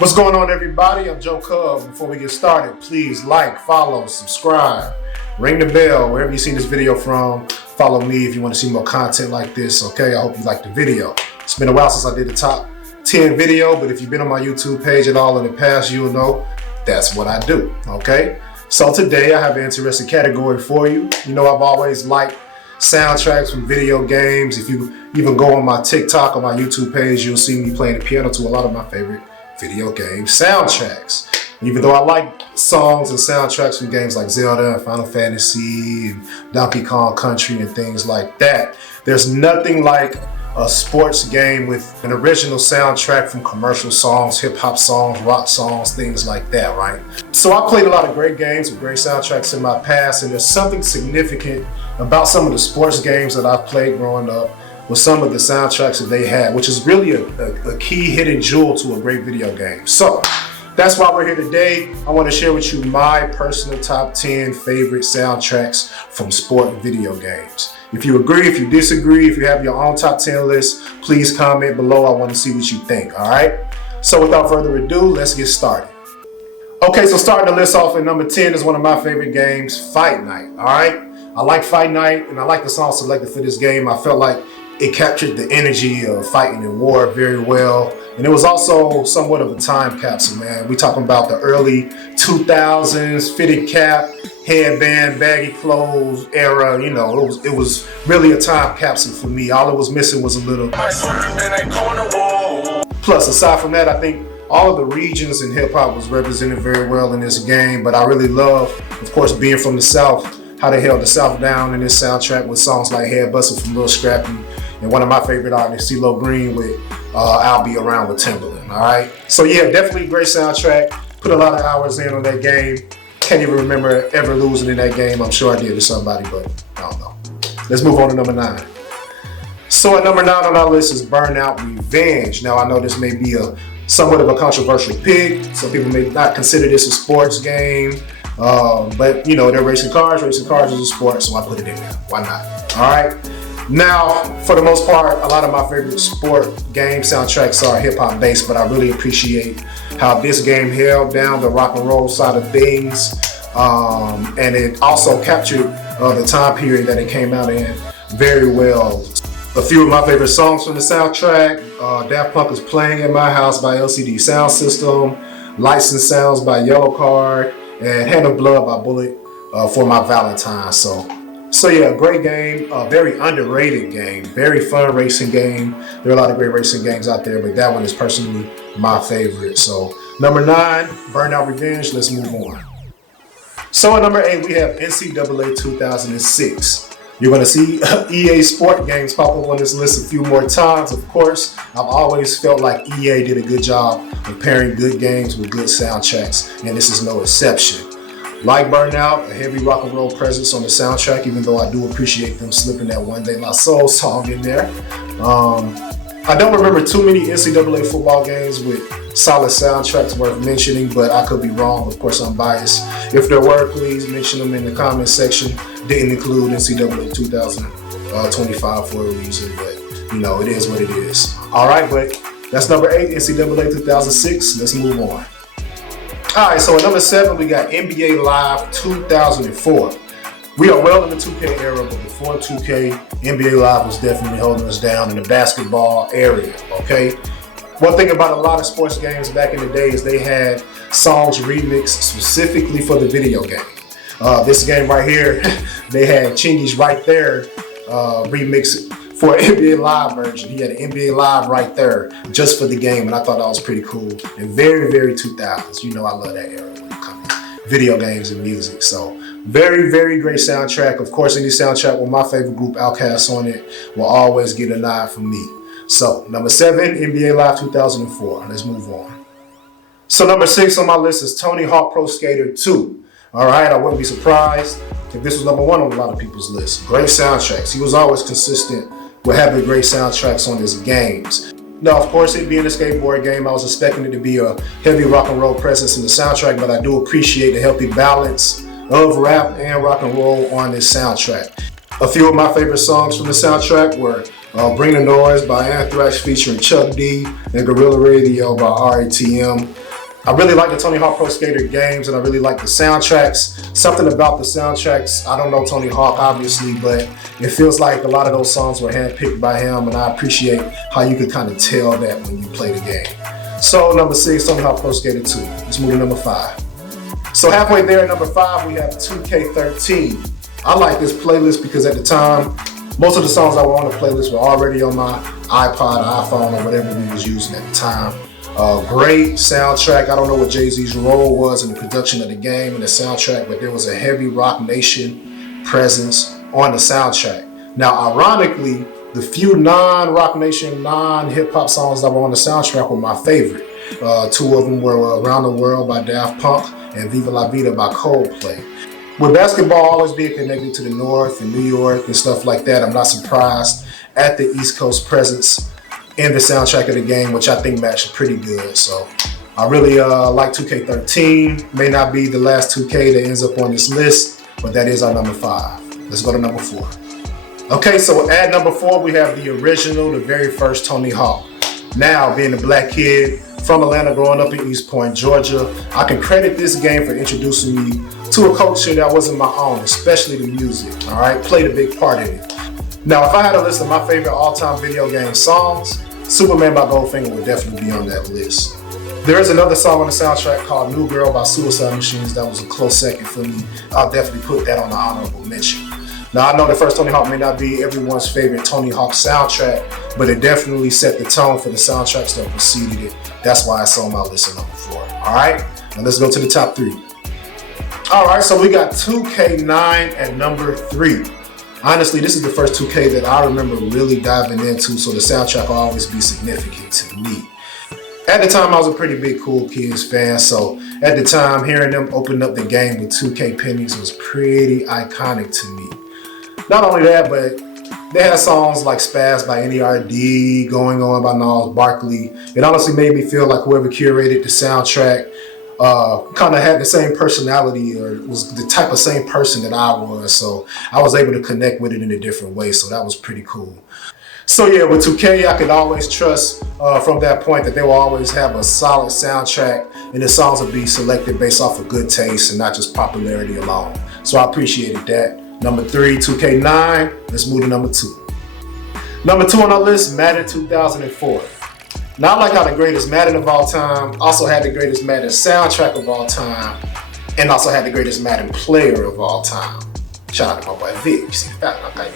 What's going on, everybody? I'm Joe Cub. Before we get started, please like, follow, subscribe, ring the bell wherever you see this video from. Follow me if you want to see more content like this, okay? I hope you like the video. It's been a while since I did the top 10 video, but if you've been on my YouTube page at all in the past, you'll know that's what I do, okay? So today I have an interesting category for you. You know, I've always liked soundtracks from video games. If you even go on my TikTok or my YouTube page, you'll see me playing the piano to a lot of my favorite video game soundtracks. Even though I like songs and soundtracks from games like Zelda and Final Fantasy and Donkey Kong Country and things like that, there's nothing like a sports game with an original soundtrack from commercial songs, hip-hop songs, rock songs, things like that, right? So I played a lot of great games with great soundtracks in my past, and there's something significant about some of the sports games that I've played growing up with some of the soundtracks that they had, which is really a key hidden jewel to a great video game. So that's why we're here today. I want to share with you my personal top 10 favorite soundtracks from sport video games. If you agree, if you disagree, if you have your own top 10 list, please comment below. I want to see what you think, all right? So without further ado, let's get started. Okay, so starting the list off at number 10 is one of my favorite games, Fight Night, all right? I like Fight Night, and I like the song selected for this game. I felt like it captured the energy of fighting in war very well. And it was also somewhat of a time capsule, man. We talking about the early 2000s, fitted cap, headband, baggy clothes era. You know, it was really a time capsule for me. All it was missing was a little. Plus, aside from that, I think all of the regions in hip hop was represented very well in this game. But I really love, of course, being from the South, how they held the South down in this soundtrack with songs like Head Bustin' from Lil Scrappy, and one of my favorite artists, CeeLo Green, with I'll Be Around with Timbaland, all right? So yeah, definitely a great soundtrack. Put a lot of hours in on that game. Can't even remember ever losing in that game. I'm sure I did to somebody, but I don't know. Let's move on to number 9. So at number 9 on our list is Burnout Revenge. Now I know this may be somewhat of a controversial pick. Some people may not consider this a sports game, but you know, they're racing cars. Racing cars is a sport, so I put it in there. Why not? All right. Now, for the most part, a lot of my favorite sport game soundtracks are hip-hop based, but I really appreciate how this game held down the rock and roll side of things, and it also captured the time period that it came out in very well. A few of my favorite songs from the soundtrack: Daft Punk is Playing at My House by LCD Sound System, Lights and Sounds by Yellow Card, and Hand of Blood by Bullet for My Valentine. So yeah, great game, very underrated game, very fun racing game. There are a lot of great racing games out there, but that one is personally my favorite. So number 9, Burnout Revenge, let's move on. So at number 8, we have NCAA 2006. You're gonna see EA Sport games pop up on this list a few more times. Of course, I've always felt like EA did a good job of pairing good games with good soundtracks, and this is no exception. Like Burnout, a heavy rock and roll presence on the soundtrack, even though I do appreciate them slipping that One Day La Soul song in there. I don't remember too many NCAA football games with solid soundtracks worth mentioning, but I could be wrong. Of course, I'm biased. If there were, please mention them in the comment section. Didn't include NCAA 2025 for a reason, but you know, it is what it is. All right, but that's number 8, NCAA 2006. Let's move on. All right, so at number 7, we got NBA Live 2004. We are well in the 2K era, but before 2K, NBA Live was definitely holding us down in the basketball area, okay? One thing about a lot of sports games back in the day is they had songs remixed specifically for the video game. This game right here, they had Chingy's Right There remixed for an NBA Live version. He had an NBA Live Right There just for the game, and I thought that was pretty cool and very, very 2000s. You know I love that era when it comes to video games and music. So very, very great soundtrack. Of course, any soundtrack with my favorite group, Outkast, on it will always get a nod from me. So number 7, NBA Live 2004. Let's move on. So number 6 on my list is Tony Hawk Pro Skater 2. All right, I wouldn't be surprised if this was number 1 on a lot of people's lists. Great soundtracks. He was always consistent with having great soundtracks on his games. Now, of course, it being a skateboard game, I was expecting it to be a heavy rock and roll presence in the soundtrack, but I do appreciate the healthy balance of rap and rock and roll on this soundtrack. A few of my favorite songs from the soundtrack were Bring the Noise by Anthrax featuring Chuck D and Guerrilla Radio by RATM. I really like the Tony Hawk Pro Skater games, and I really like the soundtracks. Something about the soundtracks, I don't know Tony Hawk obviously, but it feels like a lot of those songs were handpicked by him, and I appreciate how you could kind of tell that when you play the game. So number 6, Tony Hawk Pro Skater 2. Let's move to number 5. So halfway there at number 5, we have 2K13. I like this playlist because at the time, most of the songs that were on the playlist were already on my iPod, iPhone, or whatever we was using at the time. Great soundtrack. I don't know what Jay-Z's role was in the production of the game and the soundtrack, but there was a heavy Rock Nation presence on the soundtrack. Now, ironically, the few non-Rock Nation, non-hip-hop songs that were on the soundtrack were my favorite. 2 of them were Around the World by Daft Punk and Viva La Vida by Coldplay. With basketball always being connected to the North and New York and stuff like that, I'm not surprised at the East Coast presence in the soundtrack of the game, which I think matched pretty good. So I really like 2K13. May not be the last 2K that ends up on this list, but that is our number 5. Let's go to number 4. Okay, so at number 4, we have the original, the very first Tony Hawk. Now, being a black kid from Atlanta, growing up in East Point, Georgia, I can credit this game for introducing me to a culture that wasn't my own, especially the music, all right? Played a big part in it. Now, if I had a list of my favorite all-time video game songs, Superman by Goldfinger would definitely be on that list. There is another song on the soundtrack called New Girl by Suicide Machines that was a close second for me. I'll definitely put that on the honorable mention. Now, I know the first Tony Hawk may not be everyone's favorite Tony Hawk soundtrack, but it definitely set the tone for the soundtracks that preceded it. That's why it's on my list at number 4. All right, now let's go to the top 3. All right, so we got 2K9 at number 3. Honestly, this is the first 2K that I remember really diving into, so the soundtrack will always be significant to me. At the time, I was a pretty big Cool Kids fan, so at the time, hearing them open up the game with 2K pennies was pretty iconic to me. Not only that, but they had songs like Spaz by NERD, Going On by Gnarls Barkley. It honestly made me feel like whoever curated the soundtrack kind of had the same personality, or was the type of same person that I was. So I was able to connect with it in a different way. So that was pretty cool. So yeah, with 2K, I could always trust from that point that they will always have a solid soundtrack, and the songs will be selected based off of good taste and not just popularity alone. So I appreciated that. Number 3, 2K9. Let's move to number 2. Number 2 on our list, Madden 2004. Now, I like how the greatest Madden of all time also had the greatest Madden soundtrack of all time, and also had the greatest Madden player of all time. Shout out to my boy Vic. You see that? Okay.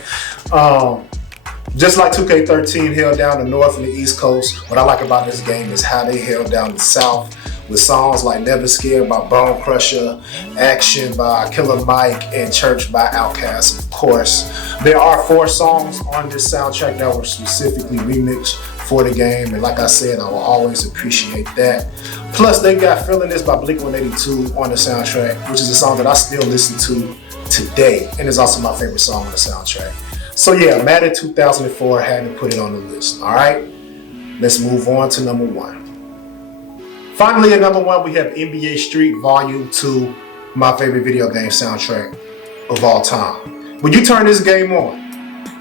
Just like 2K13 held down the North and the East Coast, what I like about this game is how they held down the South with songs like Never Scared by Bone Crusher, Action by Killer Mike, and Church by Outkast, of course. There are 4 songs on this soundtrack that were specifically remixed for the game, and like I said, I will always appreciate that. Plus, they got Feeling This by Blink-182 on the soundtrack, which is a song that I still listen to today, and is also my favorite song on the soundtrack. So yeah, Madden 2004, I had to put it on the list. All right, let's move on to number 1. Finally, at number 1, we have NBA Street Volume 2, my favorite video game soundtrack of all time. When you turn this game on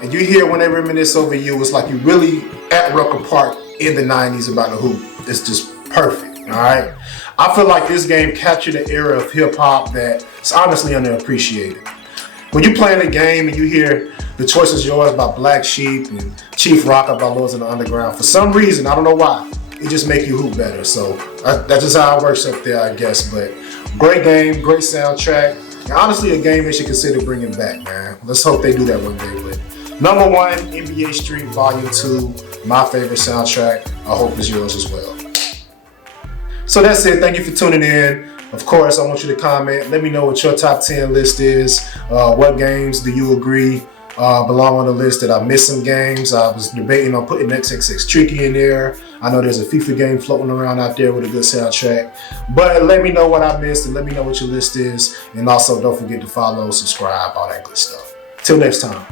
and you hear when they reminisce over you, it's like you really at Rucker Park in the 90s about the hoop. It's just perfect, all right? I feel like this game captured an era of hip-hop that's honestly underappreciated. When you play in a game and you hear The Choice Is Yours by Black Sheep and Chief Rocker by Lords of the Underground, for some reason, I don't know why, it just make you hoop better. So that's just how it works up there, I guess. But great game, great soundtrack. And honestly, a game they should consider bringing back, man. Let's hope they do that one day. But number 1, NBA Street Volume 2, my favorite soundtrack. I hope it's yours as well. So that's it. Thank you for tuning in. Of course, I want you to comment. Let me know what your top 10 list is. What games do you agree belong on the list? That I missed some games. I was debating on putting XXX Tricky in there. I know there's a FIFA game floating around out there with a good soundtrack. But let me know what I missed, and let me know what your list is. And also, don't forget to follow, subscribe, all that good stuff. Till next time.